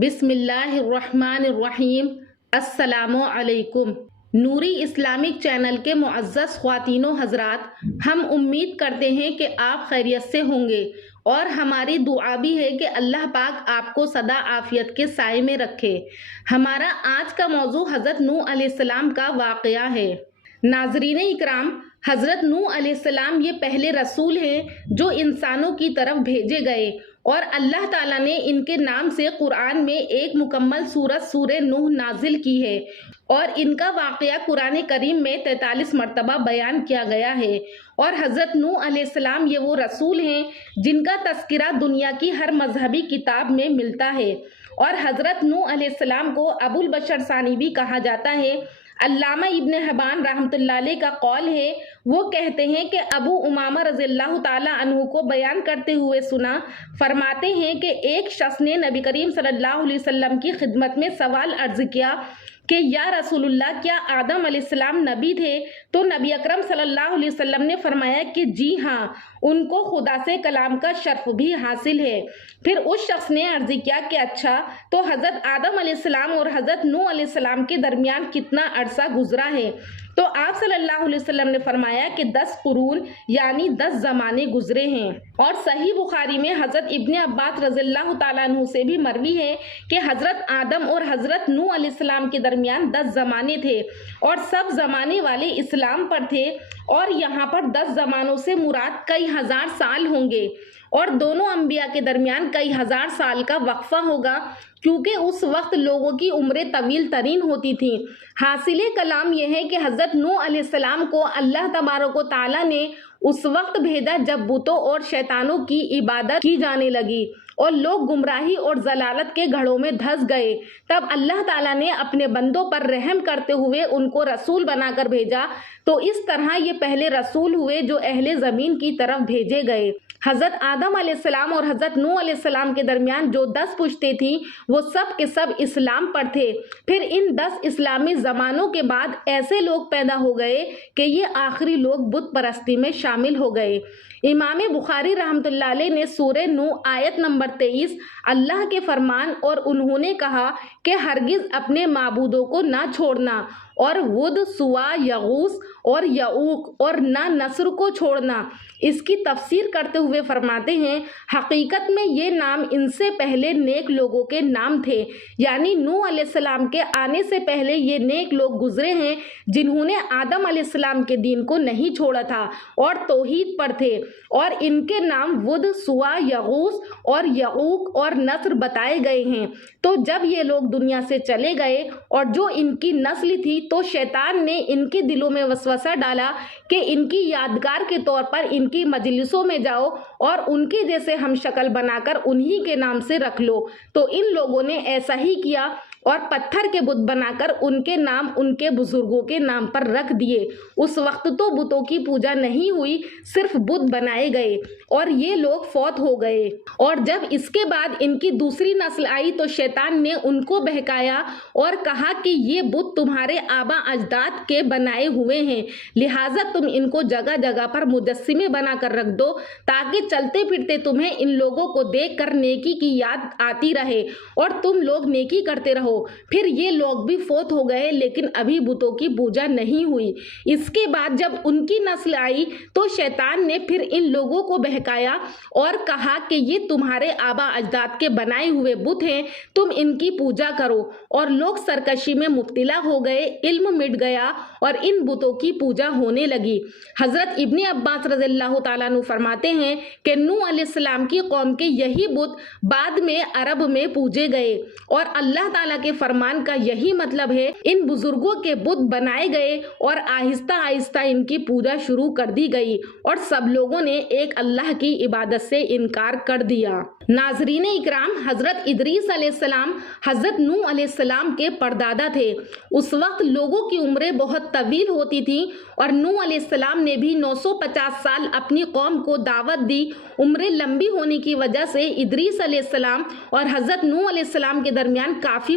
بسم اللہ الرحمن الرحیم۔ السلام علیکم۔ نوری اسلامک چینل کے معزز خواتین و حضرات، ہم امید کرتے ہیں کہ آپ خیریت سے ہوں گے اور ہماری دعا بھی ہے کہ اللہ پاک آپ کو سدا عافیت کے سائے میں رکھے۔ ہمارا آج کا موضوع حضرت نوح علیہ السلام کا واقعہ ہے۔ ناظرین اکرام، حضرت نوح علیہ السلام یہ پہلے رسول ہیں جو انسانوں کی طرف بھیجے گئے، اور اللہ تعالیٰ نے ان کے نام سے قرآن میں ایک مکمل سورت سورہ نوح نازل کی ہے، اور ان کا واقعہ قرآن کریم میں 43 مرتبہ بیان کیا گیا ہے۔ اور حضرت نوح علیہ السلام یہ وہ رسول ہیں جن کا تذکرہ دنیا کی ہر مذہبی کتاب میں ملتا ہے، اور حضرت نوح علیہ السلام کو ابو البشر ثانی بھی کہا جاتا ہے۔ علامہ ابن حبان رحمۃ اللہ علیہ کا قول ہے، وہ کہتے ہیں کہ ابو امامہ رضی اللہ تعالیٰ عنہ کو بیان کرتے ہوئے سنا، فرماتے ہیں کہ ایک شخص نے نبی کریم صلی اللہ علیہ وسلم کی خدمت میں سوال عرض کیا کہ یا رسول اللہ، کیا آدم علیہ السلام نبی تھے؟ تو نبی اکرم صلی اللہ علیہ وسلم نے فرمایا کہ جی ہاں، ان کو خدا سے کلام کا شرف بھی حاصل ہے۔ پھر اس شخص نے عرض کیا کہ اچھا، تو حضرت آدم علیہ السلام اور حضرت نوح علیہ السلام کے درمیان کتنا عرصہ گزرا ہے؟ تو آپ صلی اللہ علیہ وسلم نے فرمایا کہ 10 قرون یعنی 10 زمانے گزرے ہیں۔ اور صحیح بخاری میں حضرت ابن عباس رضی اللہ تعالیٰ عنہ سے بھی مروی ہے کہ حضرت آدم اور حضرت نوح علیہ السلام کے درمیان 10 زمانے تھے، اور سب زمانے والے اسلام پر تھے، اور یہاں پر 10 زمانوں سے مراد کئی ہزار سال ہوں گے، اور دونوں انبیاء کے درمیان کئی ہزار سال کا وقفہ ہوگا، کیونکہ اس وقت لوگوں کی عمریں طویل ترین ہوتی تھیں۔ حاصل کلام یہ ہے کہ حضرت نوح علیہ السلام کو اللہ تبارک و تعالیٰ نے اس وقت بھیجا جب بتوں اور شیطانوں کی عبادت کی جانے لگی اور لوگ گمراہی اور ضلالت کے گڑھوں میں دھس گئے۔ تب اللہ تعالیٰ نے اپنے بندوں پر رحم کرتے ہوئے ان کو رسول بنا کر بھیجا، تو اس طرح یہ پہلے رسول ہوئے جو اہل زمین کی طرف بھیجے گئے۔ حضرت آدم علیہ السلام اور حضرت نوح علیہ السلام کے درمیان جو 10 پشتیں تھیں وہ سب کے سب اسلام پر تھے۔ پھر ان 10 اسلامی زمانوں کے بعد ایسے لوگ پیدا ہو گئے کہ یہ آخری لوگ بت پرستی میں شامل ہو گئے۔ امام بخاری رحمۃ اللہ علیہ نے سورہ نوح آیت نمبر 23 اللہ کے فرمان اور انہوں نے کہا کہ ہرگز اپنے معبودوں کو نہ چھوڑنا، اور ود، سوا، یغوث اور یعوق اور نہ نصر کو چھوڑنا، اس کی تفسیر کرتے ہوئے فرماتے ہیں حقیقت میں یہ نام ان سے پہلے نیک لوگوں کے نام تھے، یعنی نوح علیہ السلام کے آنے سے پہلے یہ نیک لوگ گزرے ہیں جنہوں نے آدم علیہ السلام کے دین کو نہیں چھوڑا تھا اور توحید پر تھے، اور ان کے نام ود، سوا، یغوث اور یعوق اور نصر بتائے گئے ہیں۔ تو جب یہ لوگ دنیا سے چلے گئے اور جو ان کی نسل تھی، تو شیطان نے ان کے دلوں میں وسوسہ ڈالا کہ ان کی یادگار کے طور پر ان کی مجلسوں میں جاؤ اور ان کے جیسے ہم شکل بنا کر انہی کے نام سے رکھ لو۔ تو ان لوگوں نے ایسا ہی کیا اور پتھر کے بت بنا کر ان کے نام ان کے بزرگوں کے نام پر رکھ دیے۔ اس وقت تو بتوں کی پوجا نہیں ہوئی، صرف بت بنائے گئے اور یہ لوگ فوت ہو گئے۔ اور جب اس کے بعد ان کی دوسری نسل آئی تو شیطان نے ان کو بہکایا اور کہا کہ یہ بت تمہارے آبا اجداد کے بنائے ہوئے ہیں، لہٰذا تم ان کو جگہ جگہ پر مجسمے بنا کر رکھ دو تاکہ چلتے پھرتے تمہیں ان لوگوں کو دیکھ کر نیکی کی یاد آتی رہے اور تم لوگ نیکی کرتے رہو۔ پھر یہ لوگ بھی فوت ہو گئے، لیکن ابھی بتوں کی پوجا نہیں ہوئی۔ اس کے بعد جب ان کی نسل آئی تو شیطان نے پھر ان لوگوں کو بہکایا اور کہا کہ یہ تمہارے آبا اجداد کے بنائے ہوئے بت ہیں، تم ان کی پوجا کرو، اور لوگ سرکشی میں مبتلا ہو گئے، علم مٹ گیا اور ان بتوں کی پوجا ہونے لگی۔ حضرت ابن عباس رضی اللہ تعالیٰ عنہ فرماتے ہیں کہ نوح علیہ السلام کی قوم کے یہی بت بعد میں عرب میں پوجے گئے، اور اللہ تعالیٰ کے فرمان کا یہی مطلب ہے ان بزرگوں کے بت بنائے گئے اور آہستہ آہستہ ان کی پوجا شروع کر دی گئی، اور سب لوگوں نے ایک اللہ کی عبادت سے انکار کر دیا۔ ناظرین اکرام، حضرت ادریس علیہ السلام حضرت نوح علیہ السلام کے پردادا تھے۔ اس وقت لوگوں کی عمریں بہت طویل ہوتی تھیں، اور نوح علیہ السلام نے بھی 950 سال اپنی قوم کو دعوت دی۔ عمریں لمبی ہونے کی وجہ سے ادریس علیہ السلام اور حضرت نوح علیہ السلام کے درمیان کافی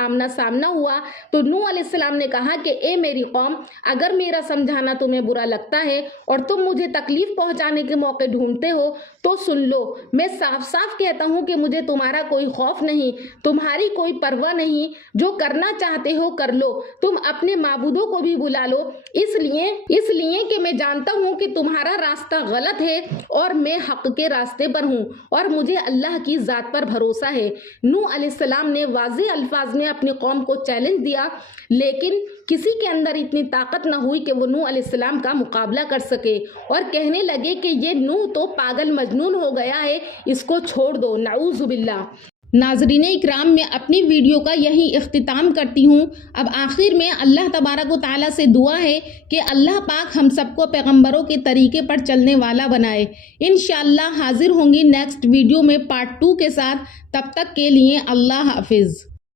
آمنا سامنا ہوا تو نوح علیہ السلام نے کہا کہ اے میری قوم، اگر میرا سمجھانا تمہیں برا لگتا ہے اور تم مجھے تکلیف پہنچانے کے موقع ڈھونڈتے ہو تو سن لو، میں صاف صاف کہتا ہوں کہ مجھے تمہارا کوئی خوف نہیں، تمہاری کوئی پرواہ نہیں، جو کرنا چاہتے ہو کر لو، تم اپنے معبودوں کو بھی بلا لو، اس لیے کہ میں جانتا ہوں کہ تمہارا راستہ غلط ہے اور میں حق کے راستے پر ہوں اور مجھے اللہ کی ذات پر بھروسہ ہے۔ نوح علیہ السلام نے واضح الفاظ میں اپنی قوم کو چیلنج دیا، لیکن کسی کے اندر اتنی طاقت نہ ہوئی کہ وہ نوح علیہ السلام کا مقابلہ کر سکے اور کہنے لگے کہ یہ نوح تو پاگل مجنون ہو گیا ہے، اس کو چھوڑ دو، نعوذ باللہ۔ ناظرین اکرام، میں اپنی ویڈیو کا یہی اختتام کرتی ہوں۔ اب آخر میں اللہ تبارک و تعالیٰ سے دعا ہے کہ اللہ پاک ہم سب کو پیغمبروں کے طریقے پر چلنے والا بنائے۔ انشاءاللہ حاضر ہوں گی نیکسٹ ویڈیو میں پارٹ 2 کے ساتھ، تب تک کے لیے اللہ حافظ۔